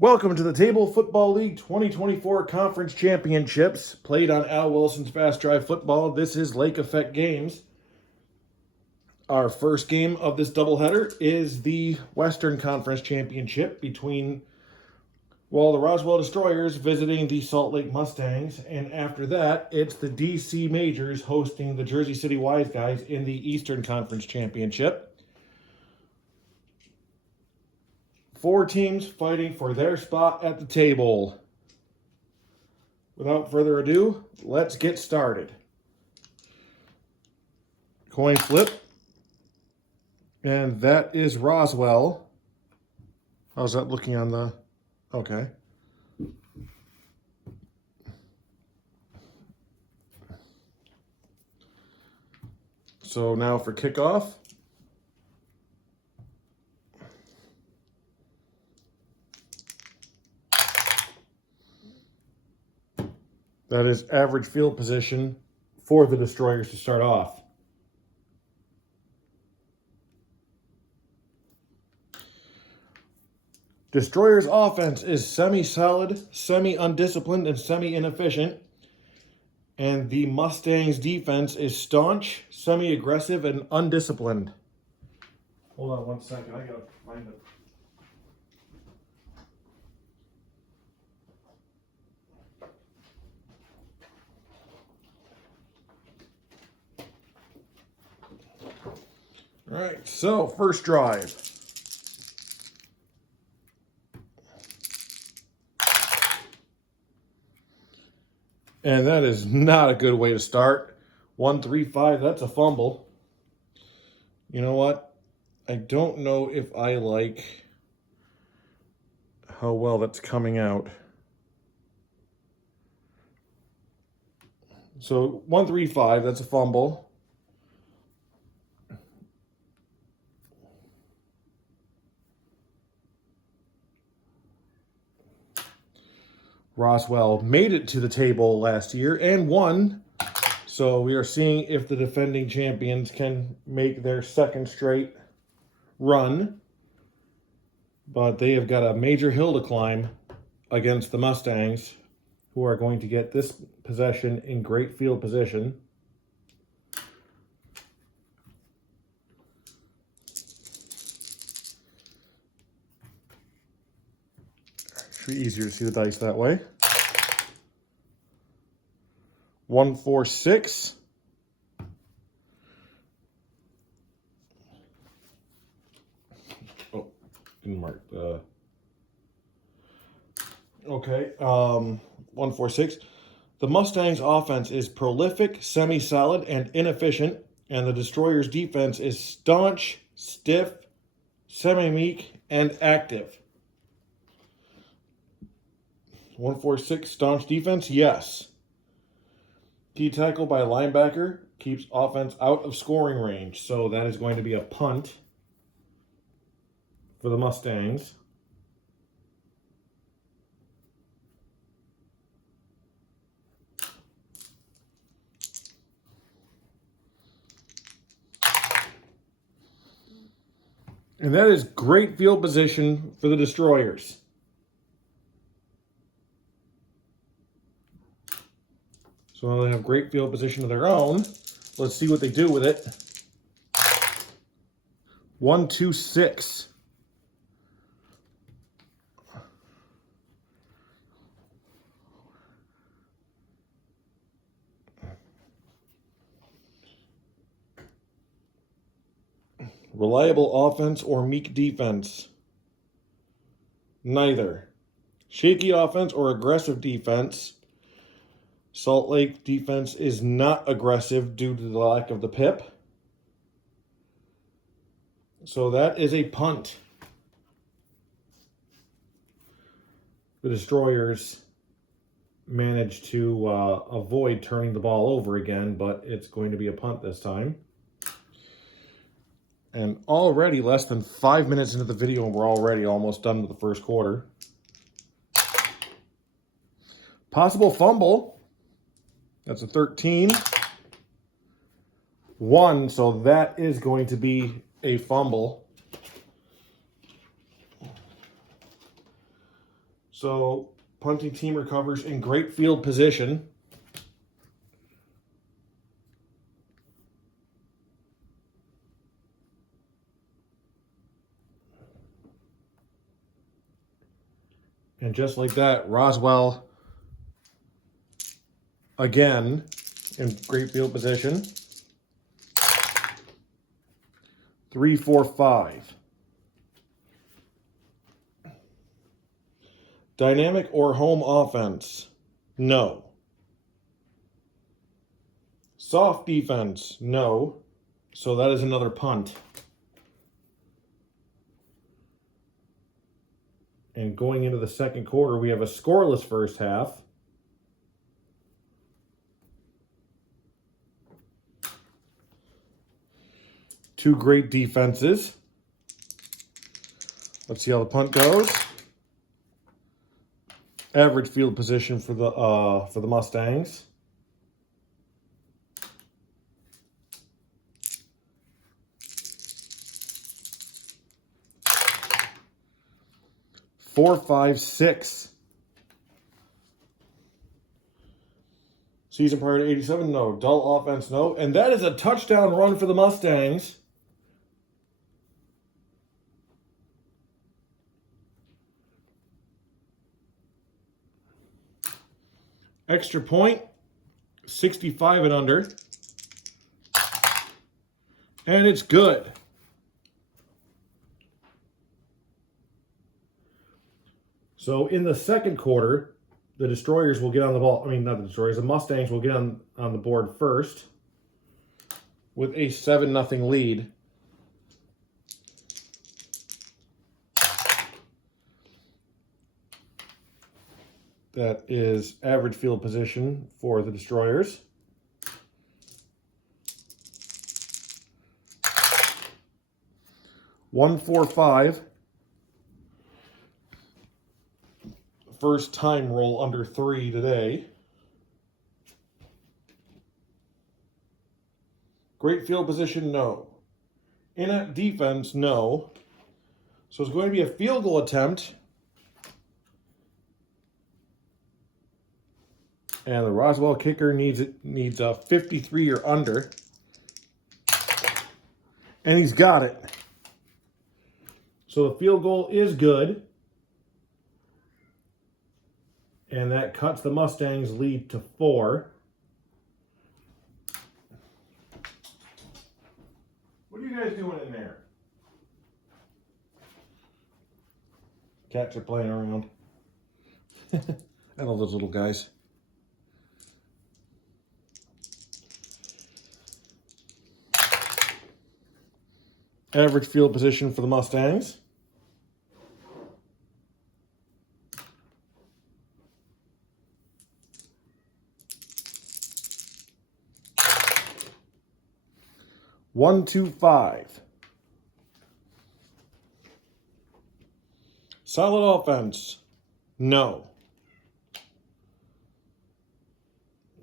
Welcome to the Tay-Bowl Football League 2024 Conference Championships, played on Al Wilson's Fast Drive Football. This is Lake Effect Games. Our first game of this doubleheader is the Western Conference Championship between, the Roswell Destroyers visiting the Salt Lake Mustangs, and after that, it's the DC Majors hosting the Jersey City Wiseguys in the Eastern Conference Championship. 4 teams fighting for their spot at the Tay-Bowl. Without further ado, let's get started. Coin flip. And that is Roswell. How's that looking on the... Okay. So now for kickoff. That is average field position for the Destroyers to start off. Destroyers' offense is semi-solid, semi-undisciplined, and semi-inefficient. And the Mustangs' defense is staunch, semi-aggressive, and undisciplined. Hold on one second. I gotta find it. All right, so first drive. And that is not a good way to start. 1-3-5, that's a fumble. You know what? I don't know if I like how well that's coming out. So 1-3-5, that's a fumble. Roswell made it to the Tay-Bowl last year and won. So we are seeing if the defending champions can make their second straight run. But they have got a major hill to climb against the Mustangs, who are going to get this possession in great field position. Should be easier to see the dice that way. 1-4-6. Oh, didn't mark the... Okay, 1-4-6. The Mustangs' offense is prolific, semi-solid, and inefficient, and the Destroyers' defense is staunch, stiff, semi-meek, and active. 1-4-6, staunch defense, yes. Key tackle by a linebacker keeps offense out of scoring range, so that is going to be a punt for the Mustangs. And that is great field position for the Destroyers. So they have great field position of their own. Let's see what they do with it. 1-2-6. Reliable offense or meek defense? Neither. Shaky offense or aggressive defense? Salt Lake defense is not aggressive due to the lack of the pip. So that is a punt. The Destroyers managed to avoid turning the ball over again, but it's going to be a punt this time. And already less than 5 minutes into the video, and we're already almost done with the first quarter. Possible fumble. That's a 13. 1, so that is going to be a fumble. So punting team recovers in great field position. And just like that, Roswell again in great field position. 3, 4, 5. Dynamic or home offense? No. Soft defense? No. So that is another punt. And going into the second quarter, we have a scoreless first half. Two great defenses. Let's see how the punt goes. Average field position for the Mustangs. Four, 5, 6. Season prior to 87, no. Dull offense, no. And that is a touchdown run for the Mustangs. Extra point, 65 and under. And it's good. So in the second quarter, the Destroyers will get on the ball. I mean, not the Destroyers, the Mustangs will get on the board first with a 7-0 lead. That is average field position for the Destroyers. One, 4, 5. First time roll under 3 today. Great field position, no. In defense, no. So it's going to be a field goal attempt. And the Roswell kicker needs a 53 or under. And he's got it. So the field goal is good. And that cuts the Mustangs' lead to 4. What are you guys doing in there? Cats are playing around. I love those little guys. Average field position for the Mustangs. One, 2, 5. Solid offense? No.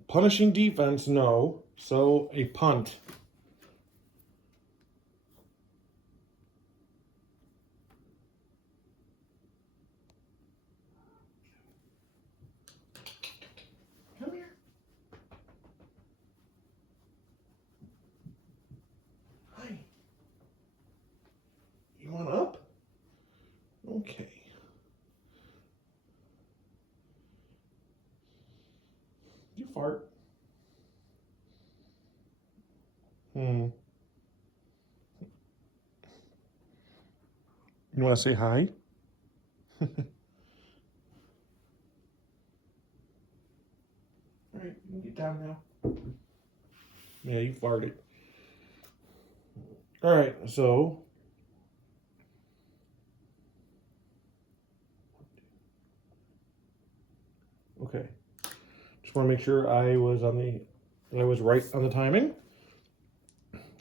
Punishing defense? No. So a punt. Come here. Hi. You want up? Okay. You fart. You want to say hi? All right, you can get down now. Yeah, you farted. All right, so okay. Just want to make sure I was right on the timing.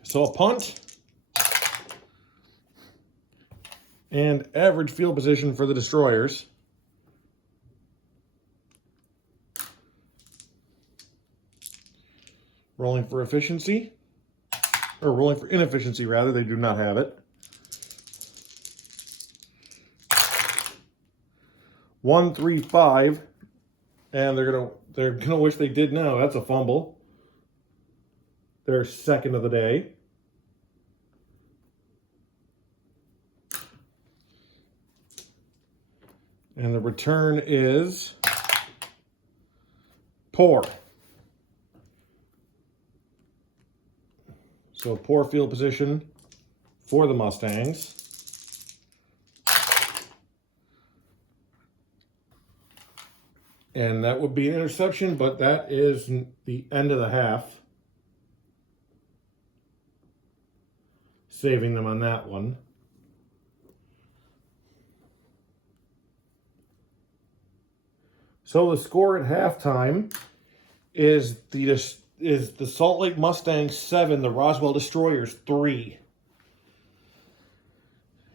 So a punt and average field position for the Destroyers. Rolling for efficiency, or rolling for inefficiency rather, they do not have it. 1-3-5. And they're gonna wish they did now. That's a fumble. Their second of the day. And the return is poor. So poor field position for the Mustangs. And that would be an interception, but that is the end of the half. Saving them on that one. So the score at halftime is the Salt Lake Mustangs 7, the Roswell Destroyers 3.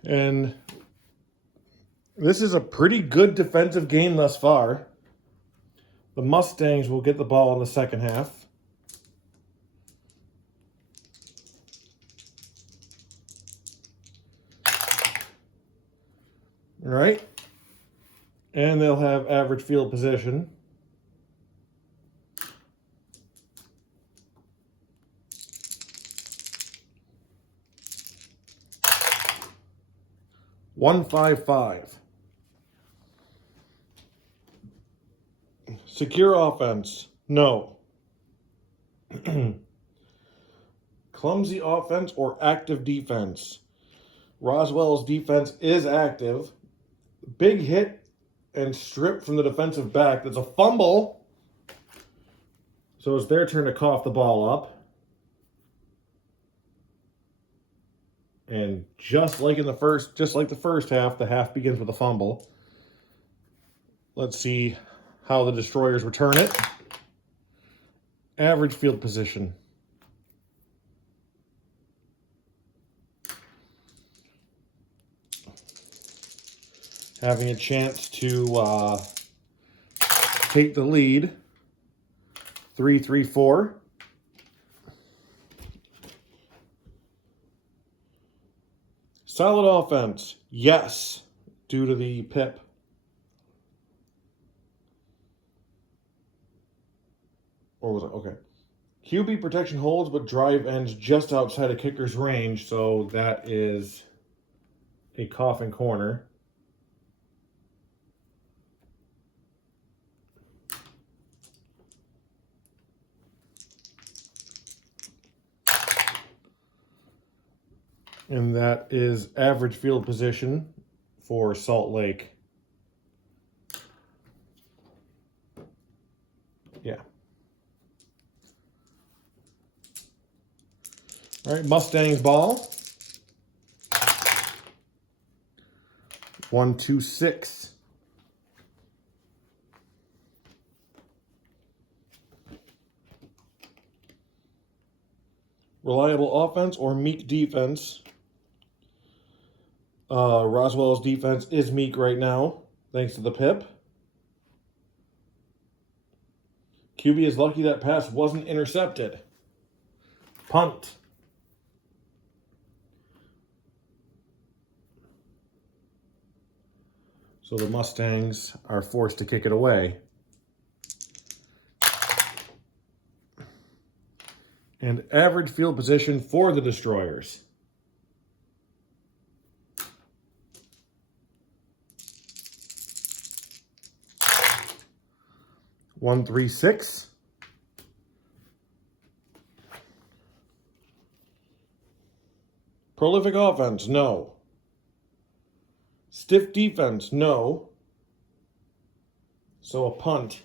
And this is a pretty good defensive game thus far. The Mustangs will get the ball in the second half. All right. And they'll have average field position. (1-5-5). Secure offense, no. Clumsy offense or active defense. Roswell's defense is active. Big hit and strip from the defensive back. That's a fumble. So it's their turn to cough the ball up. And just like the first half, the half begins with a fumble. Let's see how the Destroyers return it. Average field position. Having a chance to take the lead. 3-3-4. Solid offense. Yes. Due to the PIP. Or was it? Okay. QB protection holds, but drive ends just outside of kicker's range. So that is a coffin corner. And that is average field position for Salt Lake. Yeah. All right, Mustangs ball. 1-2-6. Reliable offense or meek defense. Roswell's defense is meek right now, thanks to the PIP. QB is lucky that pass wasn't intercepted. Punt. So the Mustangs are forced to kick it away. And average field position for the Destroyers. 1-3-6. Prolific offense, no. Stiff defense, no. So a punt.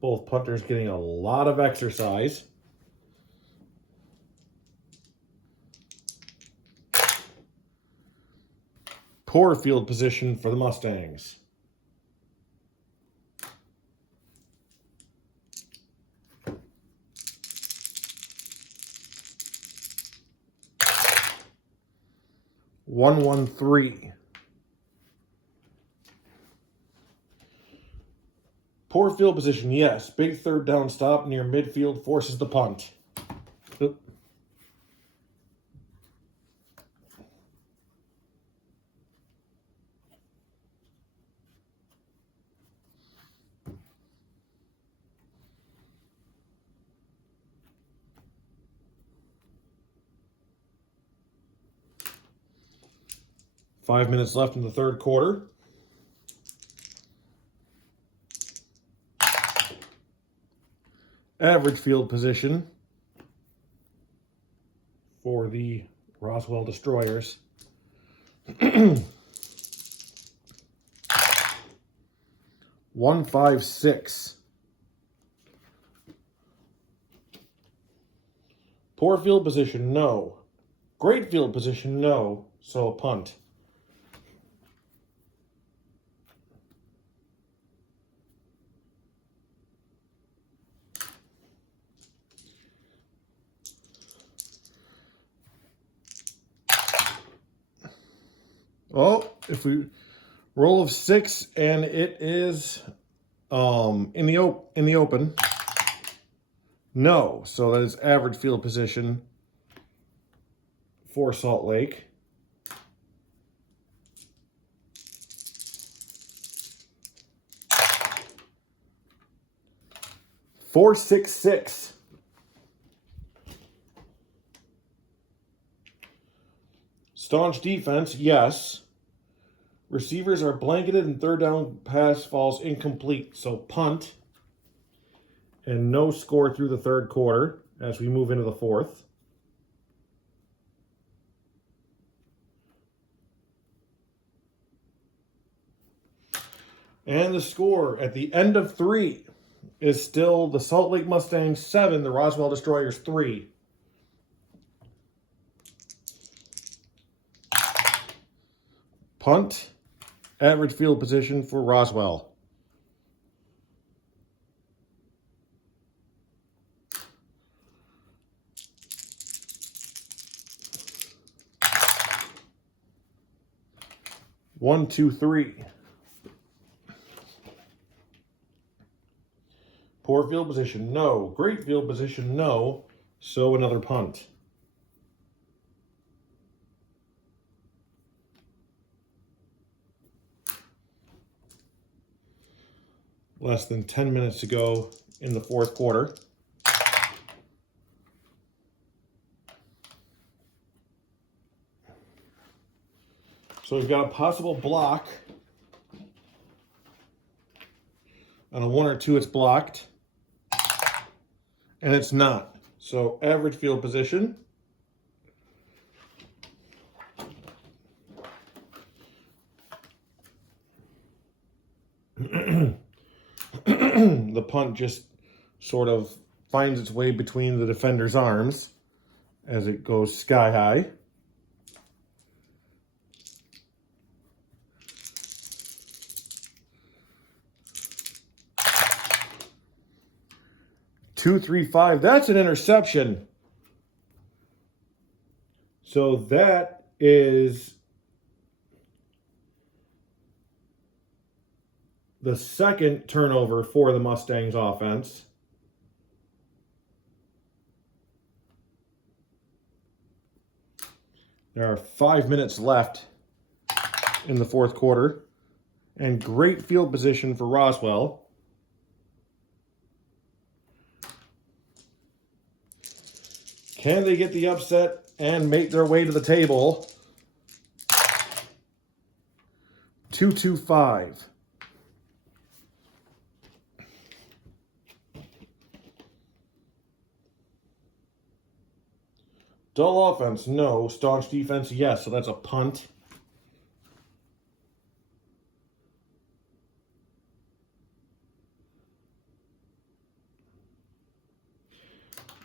Both punters getting a lot of exercise. Poor field position for the Mustangs. One, 1-3. Poor field position, yes. Big third down stop near midfield forces the punt. Oop. 5 minutes left in the third quarter. Average field position for the Roswell Destroyers. 156. Poor field position, no. Great field position, no. So a punt. Oh, if we roll of 6 and it is in the open. No, so that is average field position for Salt Lake. .466. Staunch defense, yes. Receivers are blanketed and third down pass falls incomplete, so punt. And no score through the third quarter as we move into the fourth. And the score at the end of 3 is still the Salt Lake Mustangs 7, the Roswell Destroyers 3. Punt, average field position for Roswell. One, two, three. Poor field position, no. Great field position, no. So another punt. Less than 10 minutes to go in the fourth quarter. So we've got a possible block. On a 1 or 2, it's blocked. And it's not. So average field position. The punt just sort of finds its way between the defender's arms as it goes sky high. Two, 3, 5. That's an interception. So that is the second turnover for the Mustangs offense. There are 5 minutes left in the fourth quarter. And great field position for Roswell. Can they get the upset and make their way to the table? 2-2-5. Dull offense, no. Staunch defense, yes. So that's a punt.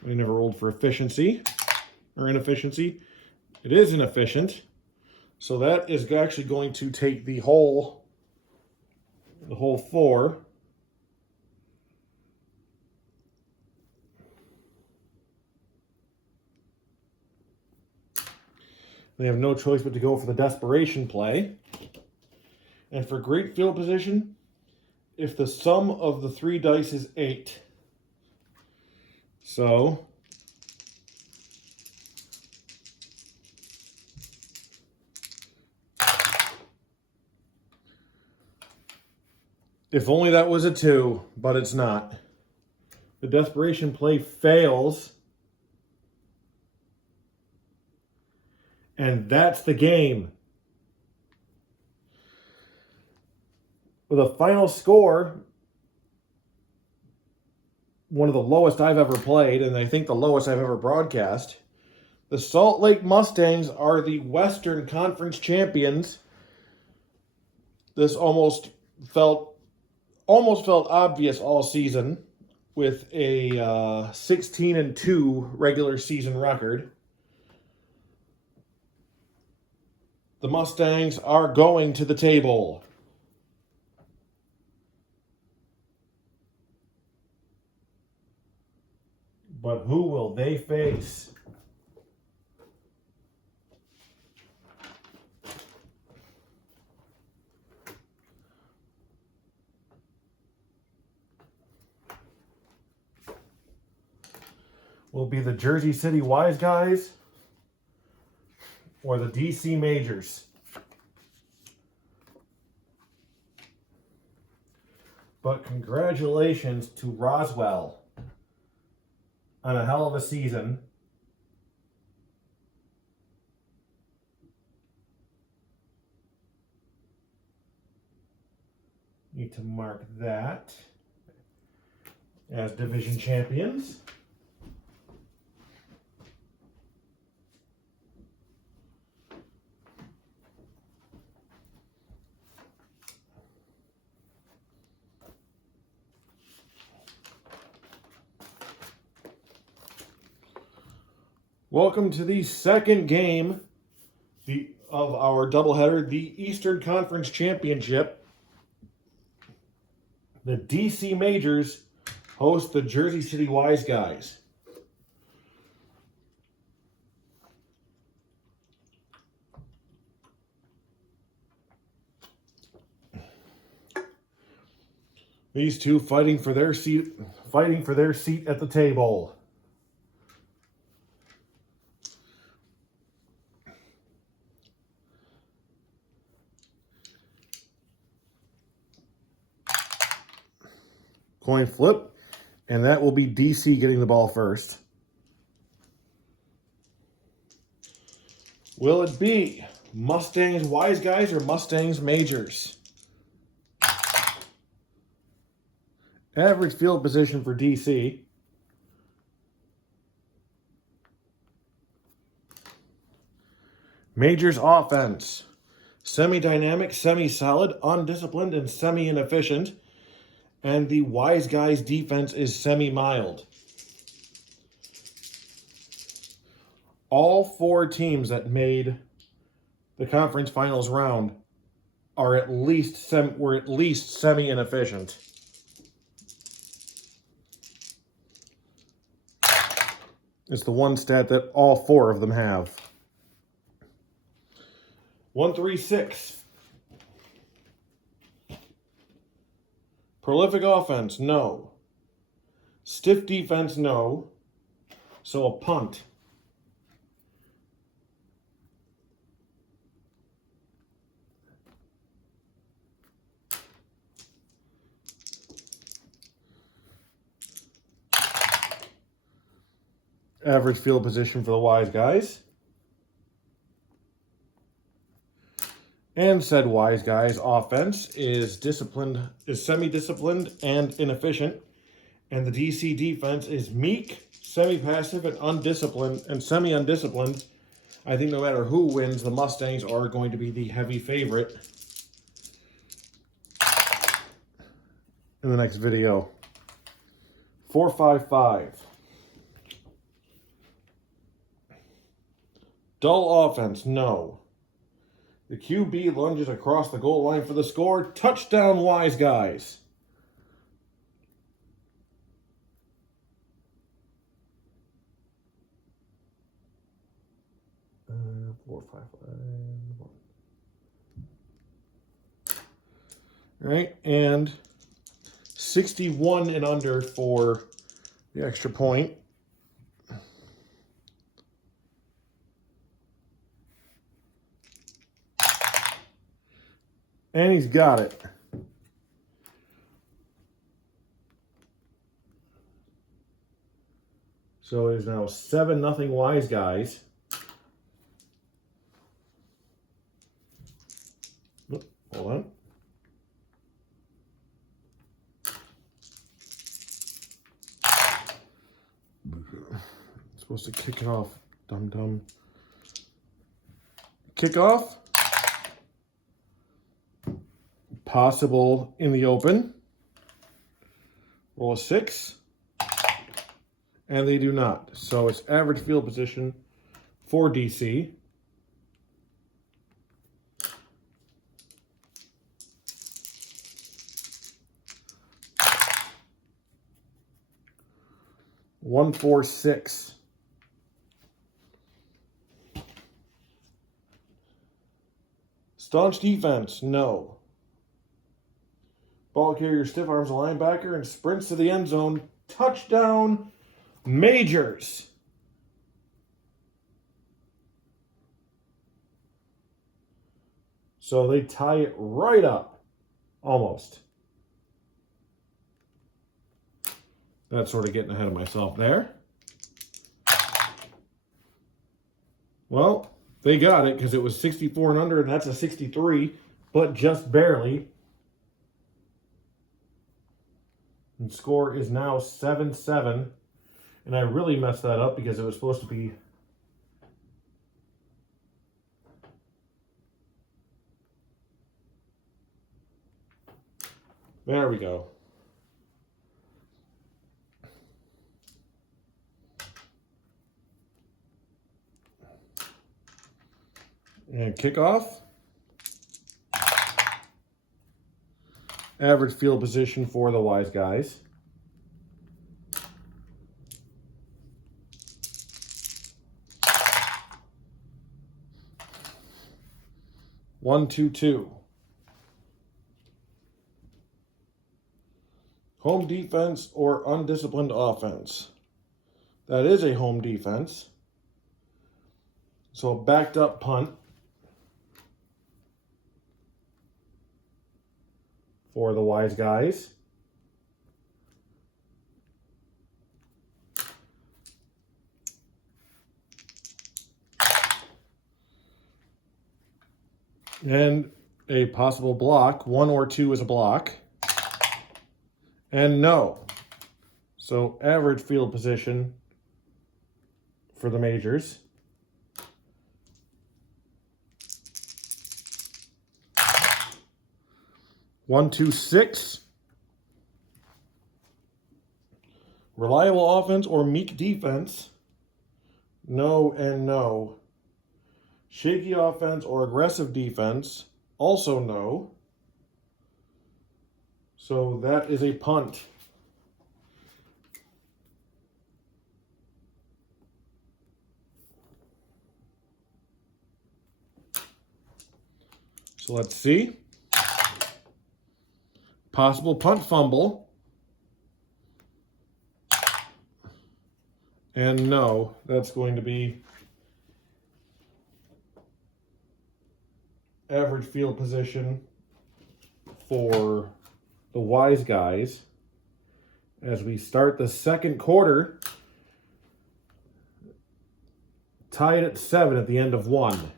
We never rolled for efficiency or inefficiency. It is inefficient. So that is actually going to take the whole 4. They have no choice but to go for the desperation play. And for great field position, if the sum of the 3 dice is 8. So if only that was a 2, but it's not. The desperation play fails. And that's the game. with a final score, one of the lowest I've ever played, and I think the lowest I've ever broadcast. The Salt Lake Mustangs are the Western Conference champions. This almost felt obvious all season with a 16-2 regular season record. The Mustangs are going to the Tay-Bowl. But who will they face? Will be the Jersey City Wiseguys or the DC Majors. But congratulations to Roswell on a hell of a season. Need to mark that as division champions. Welcome to the second game of our doubleheader, the Eastern Conference Championship. The DC Majors host the Jersey City Wiseguys. These two fighting for their seat at the Tay-Bowl. Coin flip, and that will be DC getting the ball first. Will it be Mustangs Wiseguys or Mustangs Majors? Average field position for DC. Majors offense. Semi-dynamic, semi-solid, undisciplined, and semi-inefficient. And the Wiseguys defense is semi-mild. All four teams that made the conference finals round were at least semi-inefficient. It's the one stat that all four of them have. 136. Prolific offense, no. Stiff defense, no. So a punt. Average field position for the Wiseguys. And said Wiseguys offense is semi-disciplined and inefficient. And the DC defense is meek, semi-passive, and undisciplined and semi-undisciplined. I think no matter who wins, the Mustangs are going to be the heavy favorite in the next video. 4-5-5. Dull offense, no. The QB lunges across the goal line for the score. Touchdown, Wiseguys. Four, five, one. All right, and 61 and under for the extra point. And he's got it. So it is now 7-0 Wiseguys. Hold on. Supposed to kick it off. Dum-dum. Kickoff. Possible in the open. Roll a 6. And they do not. So it's average field position for DC. One, 4, 6. Staunch defense, no. Ball carrier stiff arms a linebacker and sprints to the end zone. Touchdown, Majors. So they tie it right up, almost. That's sort of getting ahead of myself there. Well, they got it because it was 64 and under, and that's a 63, but just barely. And score is now 7-7. And I really messed that up because it was supposed to be there we go. And kickoff. Average field position for the Wiseguys. One, 2, 2. Home defense or undisciplined offense. That is a home defense. So a backed up punt for the Wiseguys. And a possible block. 1 or 2 is a block. And no. So average field position for the Majors. One, 2, 6. Reliable offense or meek defense. No and no. Shaky offense or aggressive defense. Also no. So that is a punt. So let's see. Possible punt fumble. And no, that's going to be average field position for the Wiseguys as we start the second quarter. Tied at 7 at the end of 1.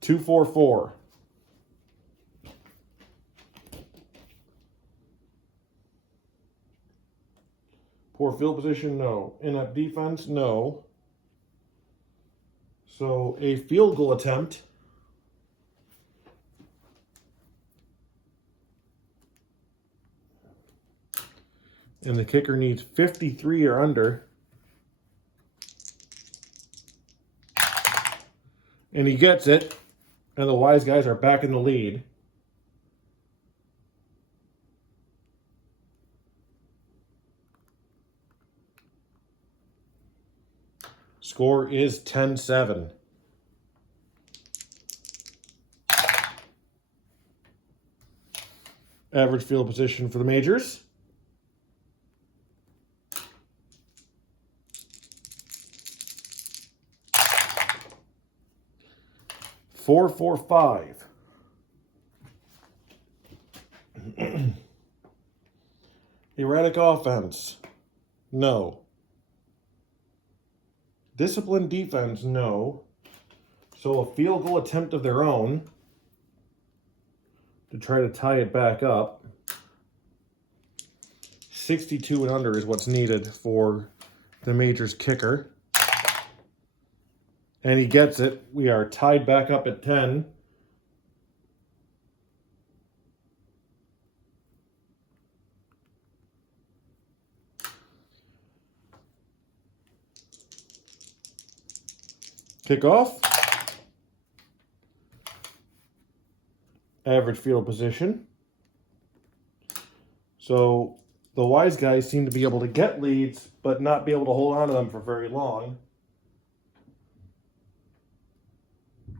Two, 4, 4. Poor field position, no. Inept defense, no. So a field goal attempt. And the kicker needs 53 or under. And he gets it. And the Wiseguys are back in the lead. Score is 10-7. Average field position for the Majors. Four, 4, 5. Erratic offense. No. Disciplined defense. No. So a field goal attempt of their own. to try to tie it back up. 62 and under is what's needed for the Majors kicker. And he gets it. We are tied back up at 10. Kickoff. Average field position. So the Wiseguys seem to be able to get leads, but not be able to hold on to them for very long.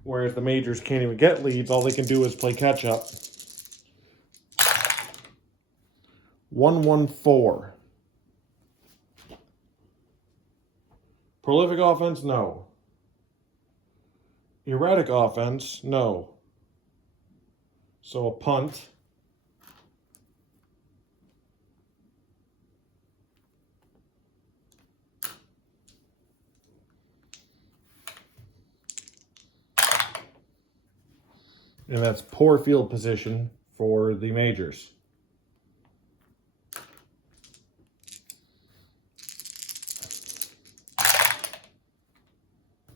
Whereas the Majors can't even get leads. All they can do is play catch up. 1-1-4. Prolific offense? No. Erratic offense? No. So a punt. And that's poor field position for the Majors.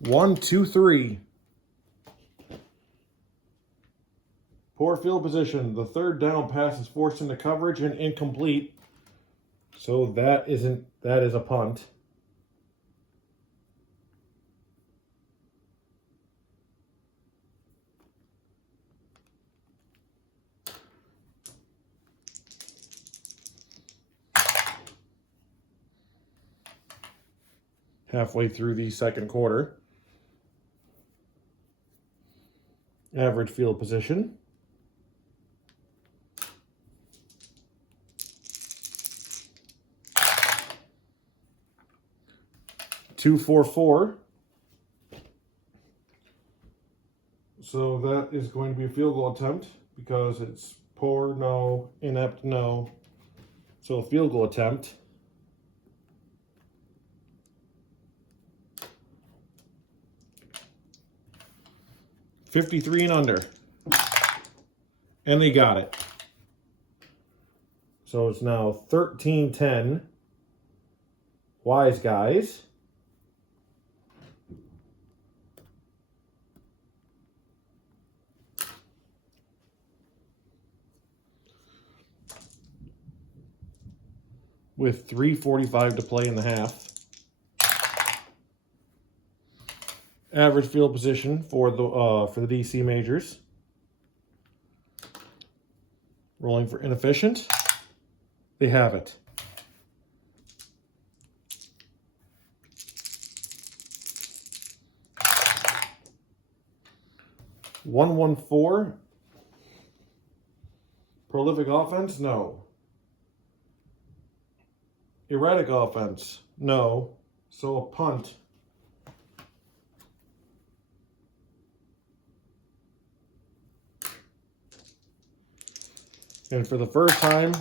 One, two, three. Poor field position. The third down pass is forced into coverage and incomplete. So that is a punt. Halfway through the second quarter. Average field position. Two, 4-4. So that is going to be a field goal attempt because it's poor, no, inept, no. So a field goal attempt. $53 and under. And they got it. So it's now 13-10. Wiseguys. With 3:45 to play in the half. Average field position for the DC Majors. Rolling for inefficient. They have it. One, 1-4. Prolific offense? No. Erratic offense? No. So a punt. And for the first time,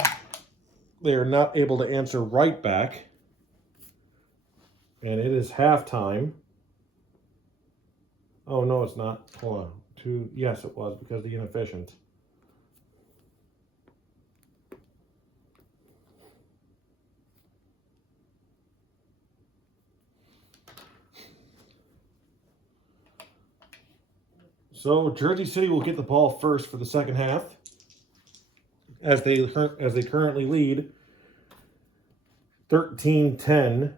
they are not able to answer right back. And it is halftime. Oh, no, it's not. Hold on. Yes, it was because of the inefficient. So Jersey City will get the ball first for the second half, as they currently lead 13-10.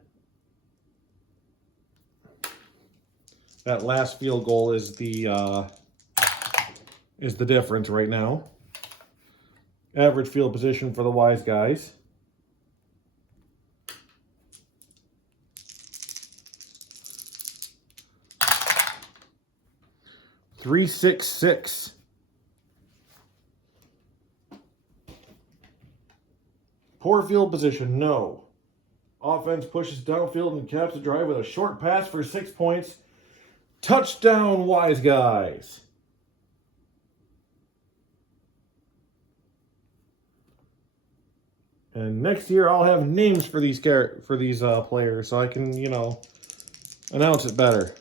That last field goal is the difference right now. Average field position for the Wiseguys. $3-6-6. Poor field position, no. Offense pushes downfield and caps the drive with a short pass for 6 points. Touchdown, Wiseguys. And next year I'll have names for these players so I can, announce it better.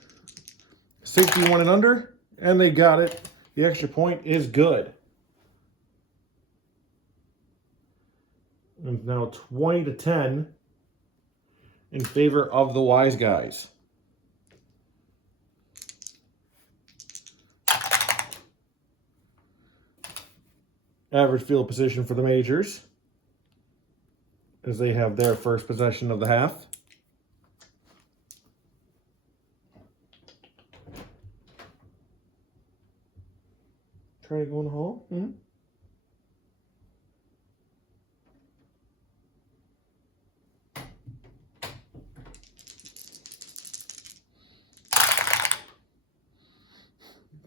61 and under, and they got it. The extra point is good. And now 20-10 in favor of the Wiseguys. Average field position for the Majors as they have their first possession of the half. Trying to go in the hole?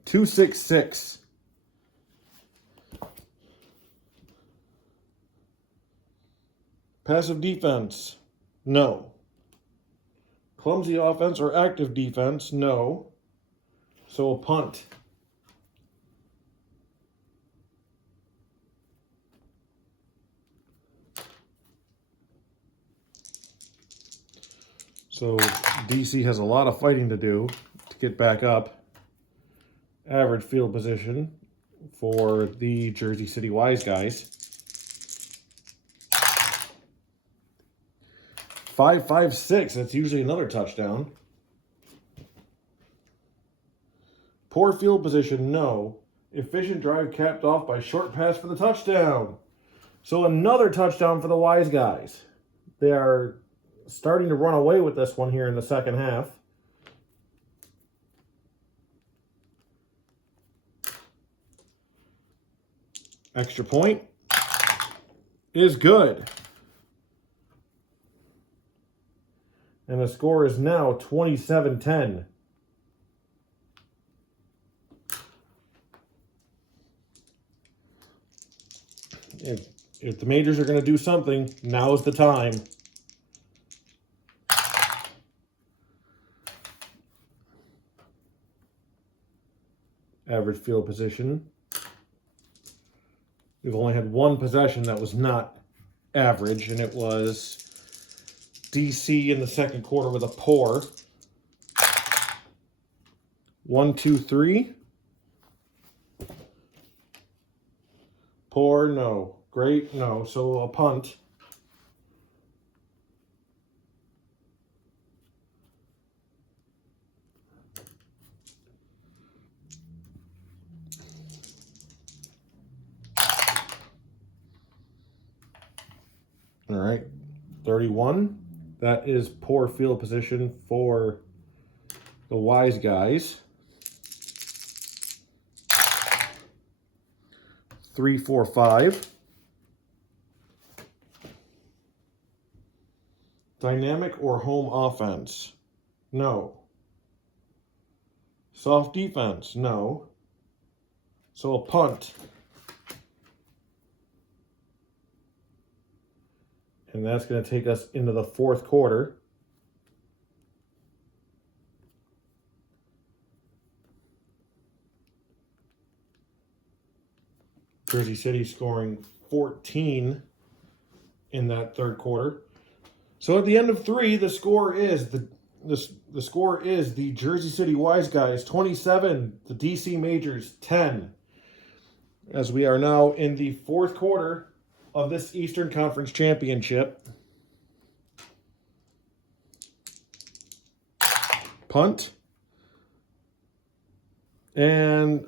266. Passive defense, no. Clumsy offense or active defense, no. So a punt. So DC has a lot of fighting to do to get back up. Average field position for the Jersey City Wiseguys. 5.56, that's usually another touchdown. Poor field position, no. Efficient drive capped off by short pass for the touchdown. So another touchdown for the Wiseguys. They are starting to run away with this one here in the second half. Extra point is good. And the score is now 27-10. If the Majors are going to do something, now's the time. Average field position. We've only had one possession that was not average, and it was DC in the second quarter with a pour. 1, 2, 3. Pour, no. Great, no. So a punt. All right, 31. That is poor field position for the Wiseguys. 3, 4, 5. Dynamic or home offense? No. Soft defense? No. So a punt. And that's going to take us into the fourth quarter. Jersey City scoring 14 in that third quarter. So at the end of 3, the score is the score is the Jersey City Wiseguys 27, the DC Majors 10. As we are now in the fourth quarter of this Eastern Conference Championship. Punt. And,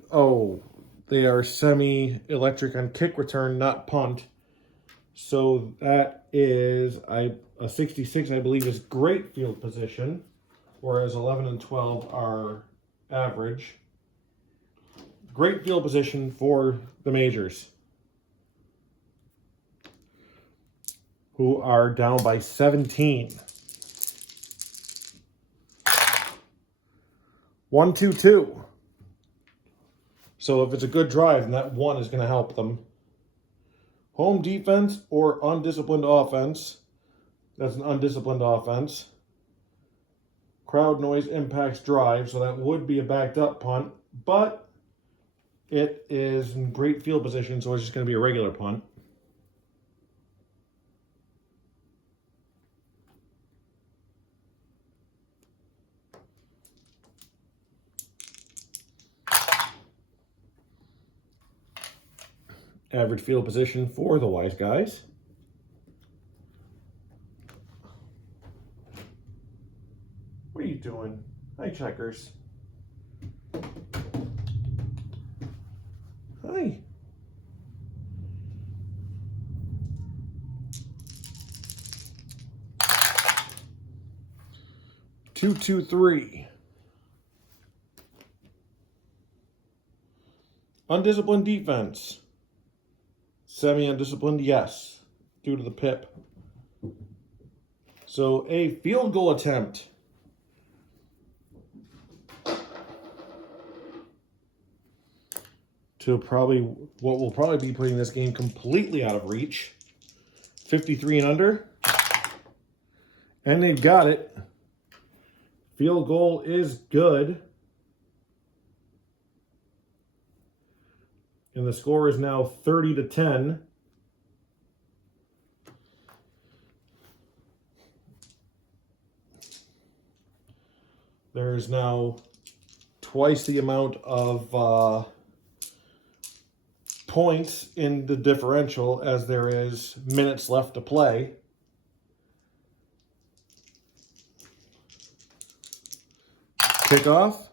they are semi-electric on kick return, not punt. So that is a 66, I believe, is great field position, whereas 11 and 12 are average. Great field position for the Majors, who are down by 17. 1, 2, 2. So if it's a good drive, then that 1 is going to help them. Home defense or undisciplined offense. That's an undisciplined offense. Crowd noise impacts drive, so that would be a backed up punt, but it is in great field position, so it's just going to be a regular punt. Average field position for the Wiseguys. What are you doing? Hi, Checkers. Hi. Two, two, three. Undisciplined defense. Semi-undisciplined, yes, due to the pip. So a field goal attempt. To probably what will probably be putting this game completely out of reach. 53 and under. And they've got it. Field goal is good. And the score is now 30-10. There's now twice the amount of points in the differential as there is minutes left to play. Kickoff.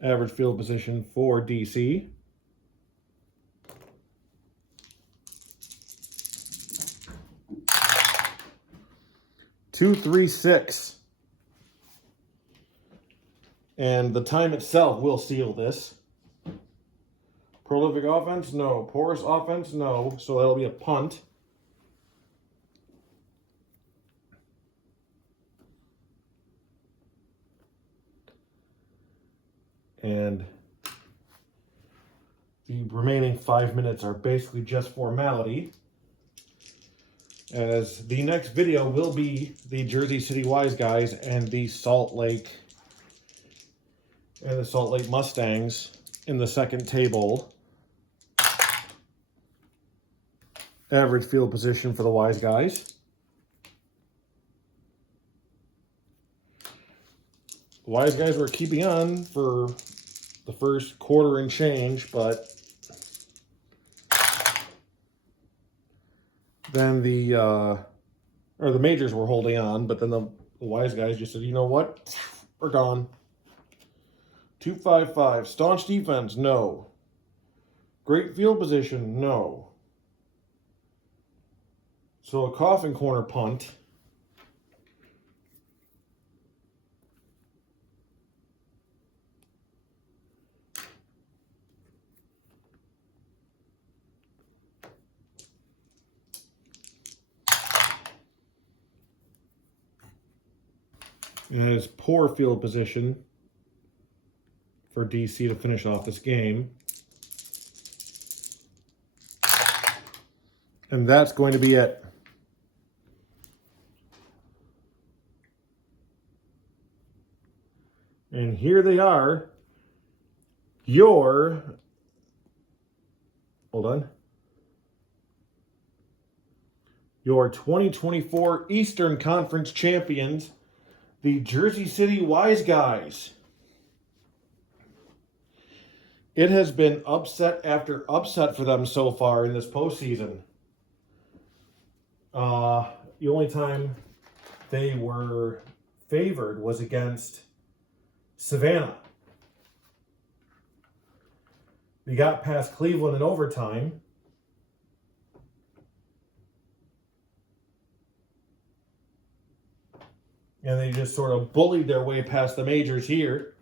Average field position for DC. Two, 3, 6. And the time itself will seal this. Prolific offense? No. Porous offense? No. So that'll be a punt. And the remaining 5 minutes are basically just formality, as the next video will be the Jersey City Wiseguys and the Salt Lake Mustangs in the second Tay-Bowl. Average field position for the Wiseguys. The Wiseguys were keeping on for the first quarter and change, but then the Majors were holding on, but then the Wiseguys just said, you know what? We're gone. 2-5-5. Staunch defense? No. Great field position? No. So a coffin corner punt. And it is poor field position for DC to finish off this game. And that's going to be it. And here they are. Your 2024 Eastern Conference champions, the Jersey City Wiseguys. It has been upset after upset for them so far in this postseason. The only time they were favored was against Savannah. They got past Cleveland in overtime. And they just sort of bullied their way past the Majors here.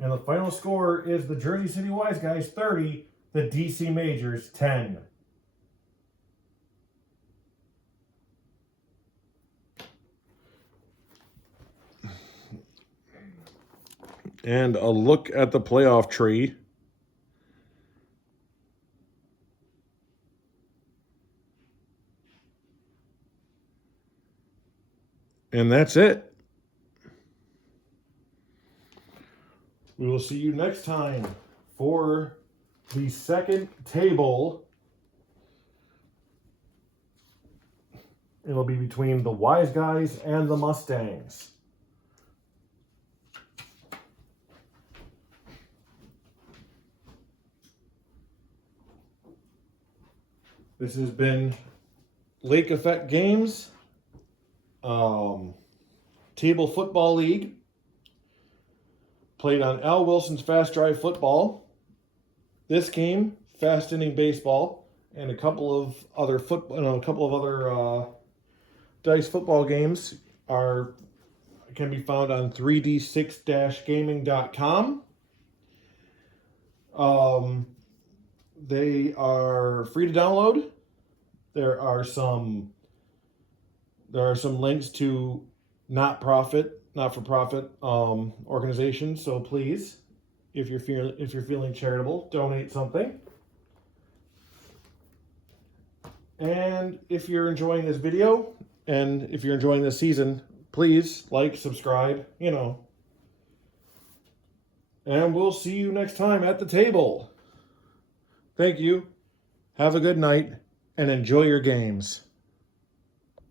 And the final score is the Jersey City Wiseguys 30, the DC Majors 10. And a look at the playoff tree. And that's it. We will see you next time for the second Tay-Bowl. It'll be between the Wiseguys and the Mustangs. This has been Lake Effect Games, Table Football League, played on Al Wilson's Fast Drive Football. This game, Fast Inning Baseball, and a couple of other dice football games can be found on 3d6-gaming.com. They are free to download. There are some links to not-for-profit organizations. So please, if you're feeling charitable, donate something. And if you're enjoying this video and if you're enjoying this season, please like, subscribe, And we'll see you next time at the table. Thank you. Have a good night and enjoy your games.